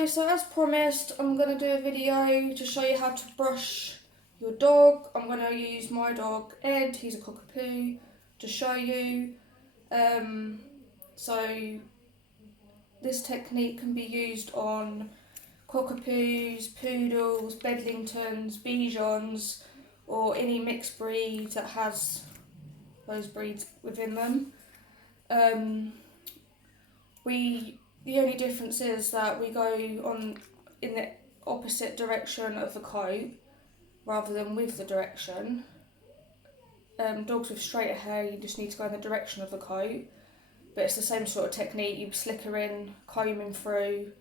Hello, so as promised, I'm going to do a video to show you how to brush your dog. I'm going to use my dog Ed, he's a cockapoo, to show you. So this technique can be used on cockapoos, poodles, bedlingtons, Bijons, or any mixed breed that has those breeds within them. The only difference is that we go on in the opposite direction of the coat rather than with the direction. Dogs with straighter hair, you just need to go in the direction of the coat, but it's the same sort of technique. You slicker in, combing through,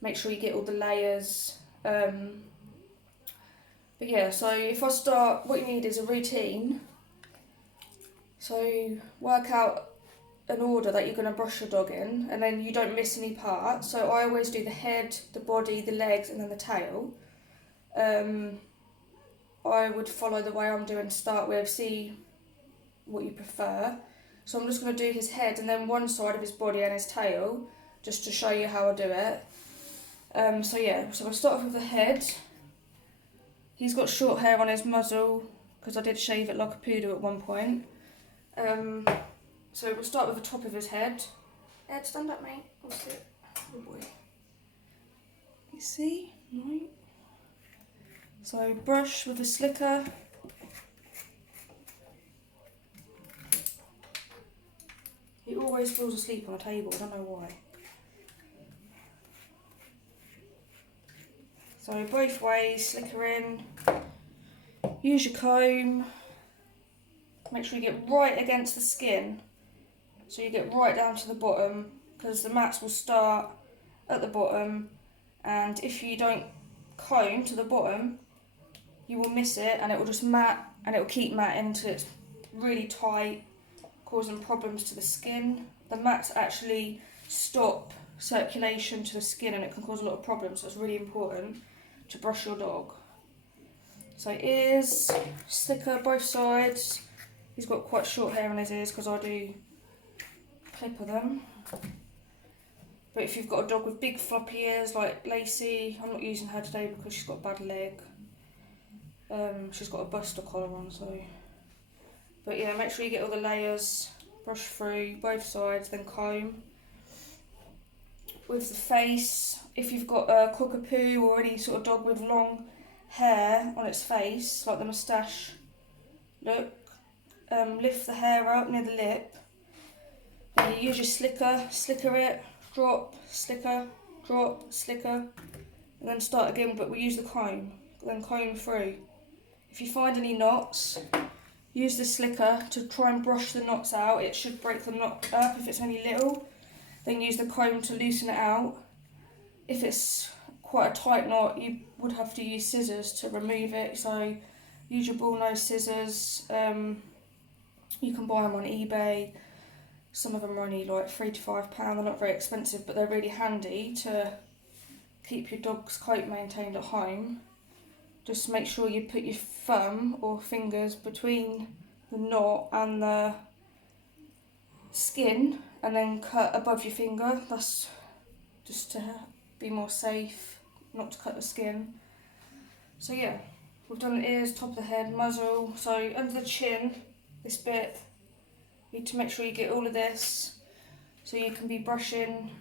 make sure you get all the layers. But yeah, so if I start, what you need is a routine. So work out an order that you're going to brush your dog in, and then you don't miss any parts. So I always do the head, the body, the legs, and then the tail. I would follow the way I'm doing to start with, see what you prefer. So I'm just going to do his head and then one side of his body and his tail, just to show you how I do it. So yeah, so I'll start off with the head. He's got short hair on his muzzle, because I did shave it like a poodle at one point. So we'll start with the top of his head. Ed, stand up, mate. What's it? Oh boy. You see? No. So brush with a slicker. He always falls asleep on a table, I don't know why. So both ways, slicker in. Use your comb. Make sure you get right against the skin. So you get right down to the bottom, because the mats will start at the bottom, and if you don't comb to the bottom, you will miss it and it will just mat, and it will keep matting until it's really tight, causing problems to the skin. The mats actually stop circulation to the skin and it can cause a lot of problems, so it's really important to brush your dog. So ears, slicker both sides. He's got quite short hair on his ears because I do clipper them. But if you've got a dog with big floppy ears like Lacey, I'm not using her today because she's got a bad leg. She's got a buster collar on, so. But yeah, make sure you get all the layers, brush through both sides, then comb. With the face, if you've got a cockapoo or any sort of dog with long hair on its face, like the moustache look, lift the hair up near the lip. Then you use your slicker, slicker it, drop, slicker, drop, slicker, and then start again, but we use the comb, then comb through. If you find any knots, use the slicker to try and brush the knots out. It should break the knot up if it's only little. Then use the comb to loosen it out. If it's quite a tight knot, you would have to use scissors to remove it. So use your bullnose scissors. You can buy them on eBay. Some of them are only like £3 to £5. They're not very expensive, but they're really handy to keep your dog's coat maintained at home. Just make sure you put your thumb or fingers between the knot and the skin, and then cut above your finger. That's just to be more safe, not to cut the skin. So yeah, we've done the ears, top of the head, muzzle. So under the chin, this bit, you need to make sure you get all of this, so you can be brushing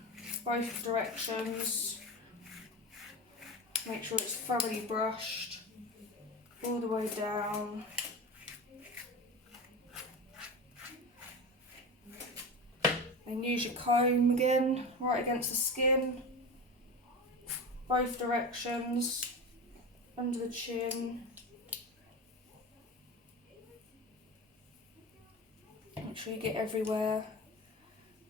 both directions. Make sure it's thoroughly brushed all the way down. Then use your comb again, right against the skin, both directions, under the chin. Make sure you get everywhere.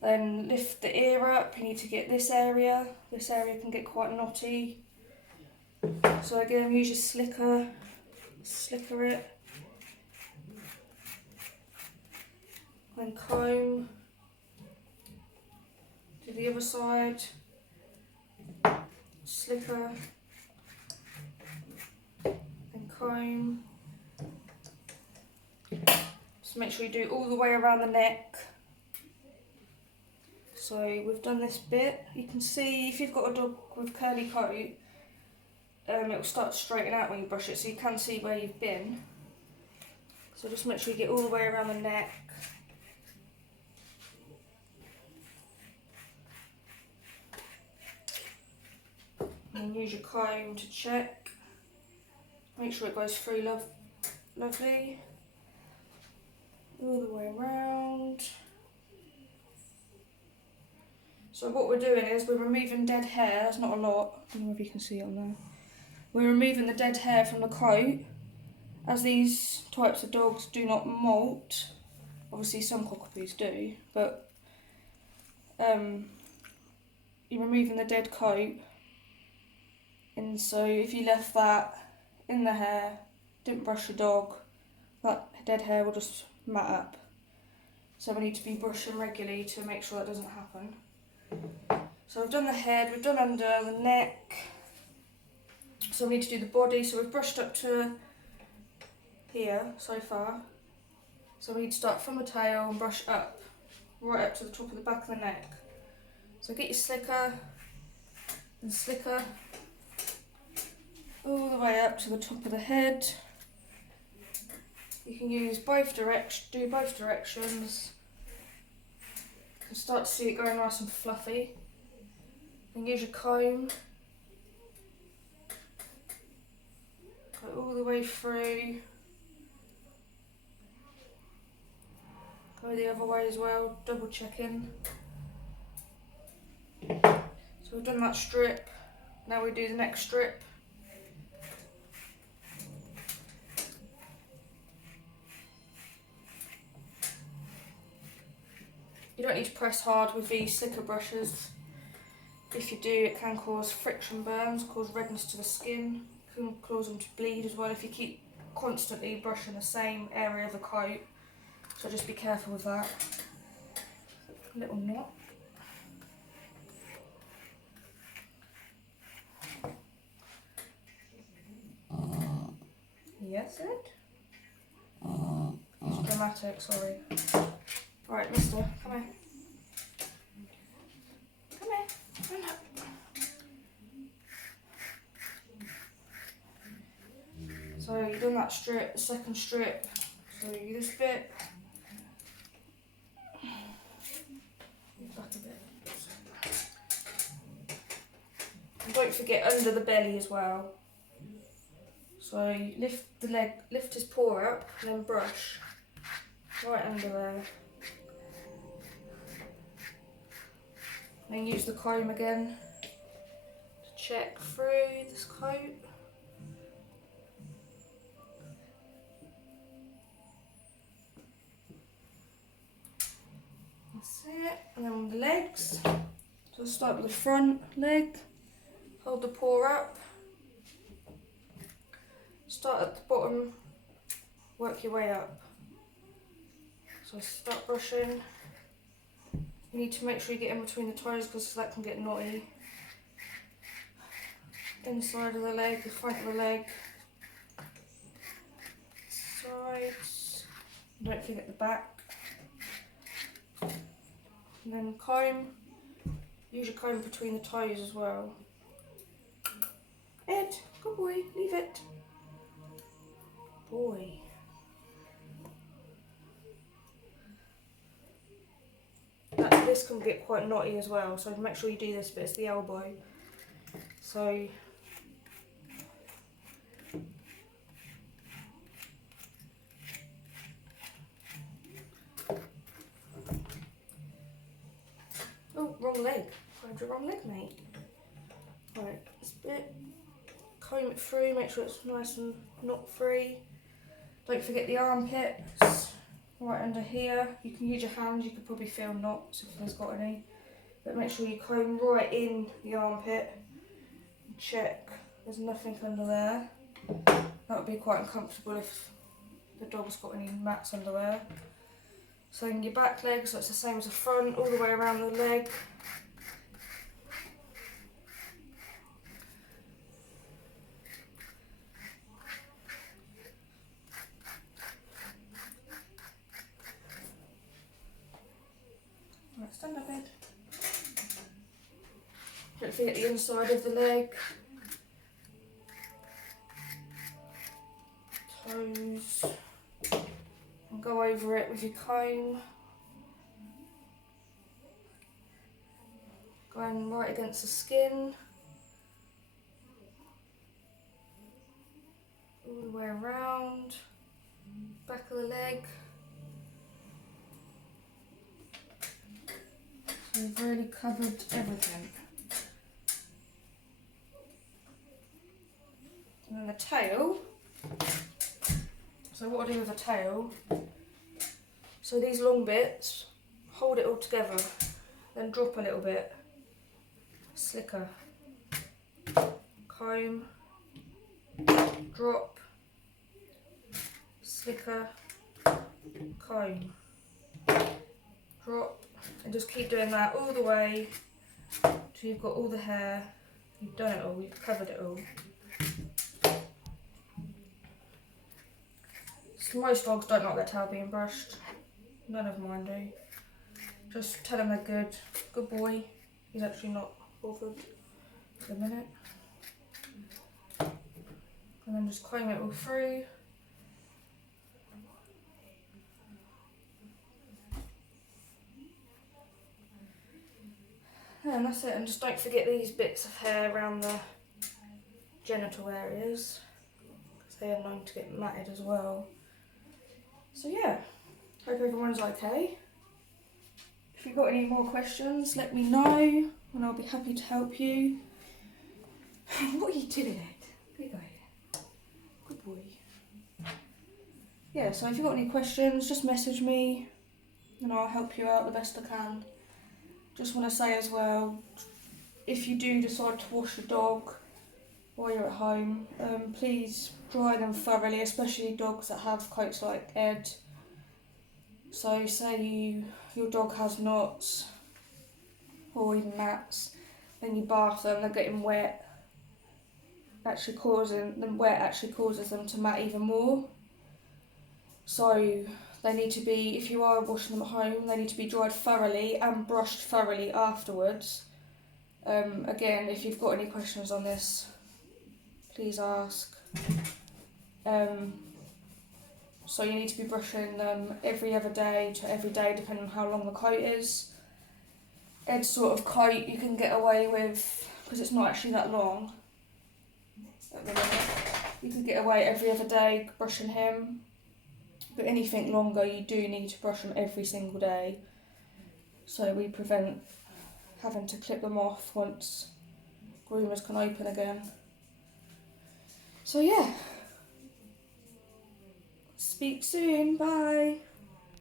Then lift the ear up, you need to get this area. This area can get quite knotty. So again, use your slicker, slicker it. Then comb. Do the other side. Slicker. And comb. Just make sure you do it all the way around the neck. So we've done this bit. You can see if you've got a dog with curly coat, it will start to straighten out when you brush it, so you can see where you've been. So just make sure you get all the way around the neck. And use your comb to check. Make sure it goes through lovely. All the way around. So what we're doing is we're removing dead hair. That's not a lot. I don't know if you can see it on there. We're removing the dead hair from the coat. As these types of dogs do not molt, obviously some cockapoos do, but you're removing the dead coat. And so if you left that in the hair, didn't brush your dog, that dead hair will just mat up. So we need to be brushing regularly to make sure that doesn't happen. So we've done the head, we've done under the neck. So we need to do the body. So we've brushed up to here so far. So we need to start from the tail and brush up, right up to the top of the back of the neck. So get your slicker and slicker all the way up to the top of the head. You can use both directions. You can start to see it going nice and fluffy. And use your comb. Go all the way through. Go the other way as well, double checking. So we've done that strip. Now we do the next strip. You don't need to press hard with these slicker brushes. If you do, it can cause friction burns, cause redness to the skin, can cause them to bleed as well if you keep constantly brushing the same area of the coat. So just be careful with that. Little knot. Yes, it? It's dramatic, sorry. Alright, mister, come here. Come here. Come up. So you've done that strip, the second strip. So you do this bit. Back a bit. And don't forget under the belly as well. So you lift the leg, lift his paw up, and then brush right under there. Then use the comb again to check through this coat. That's it. And then the legs. So start with the front leg. Hold the paw up. Start at the bottom. Work your way up. So start brushing. You need to make sure you get in between the toes because that can get knotty. Inside of the leg, the front of the leg. Sides. Don't forget the back. And then comb. Use your comb between the toes as well. Ed, good boy, leave it. Boy. This can get quite knotty as well, so make sure you do this bit, it's the elbow. So oh, wrong leg. Grabbed your wrong leg, mate. Right, this bit. Comb it through, make sure it's nice and knot free. Don't forget the armpits. Right under here, you can use your hands, you could probably feel knots if there's got any. But make sure you comb right in the armpit and check there's nothing under there. That would be quite uncomfortable if the dog's got any mats under there. So in your back leg, so it's the same as the front, all the way around the leg. Right, stand up, Ed. Don't forget the inside of the leg. Toes. And go over it with your comb. Going right against the skin. All the way around. Back of the leg. So we've really covered everything. And then the tail. So what I do with the tail, so these long bits, hold it all together, then drop a little bit, slicker, comb, drop, slicker, comb, drop, and just keep doing that all the way till you've got all the hair, you've done it all, you've covered it all. So most dogs don't like their tail being brushed, none of mine do. Just tell him they're good. Good boy. He's actually not bothered for a minute. And then just comb it all through. And that's it. And just don't forget these bits of hair around the genital areas, because they are known to get matted as well. So yeah, hope everyone's okay. If you've got any more questions, let me know and I'll be happy to help you. What are you doing, Ed? There you go. Good boy. Yeah, so if you've got any questions, just message me and I'll help you out the best I can. Just want to say as well, if you do decide to wash your dog while you're at home, please dry them thoroughly, especially dogs that have coats like Ed. So say your dog has knots or even mats, then you bath them, they're getting wet, wet actually causes them to mat even more. So they need to be, if you are washing them at home, they need to be dried thoroughly and brushed thoroughly afterwards. Again, if you've got any questions on this, please ask. So you need to be brushing them every other day to every day, depending on how long the coat is. Ed's sort of coat you can get away with, because it's not actually that long at the minute. You can get away every other day brushing him, but anything longer you do need to brush them every single day, so we prevent having to clip them off once groomers can open again. So yeah, speak soon, bye.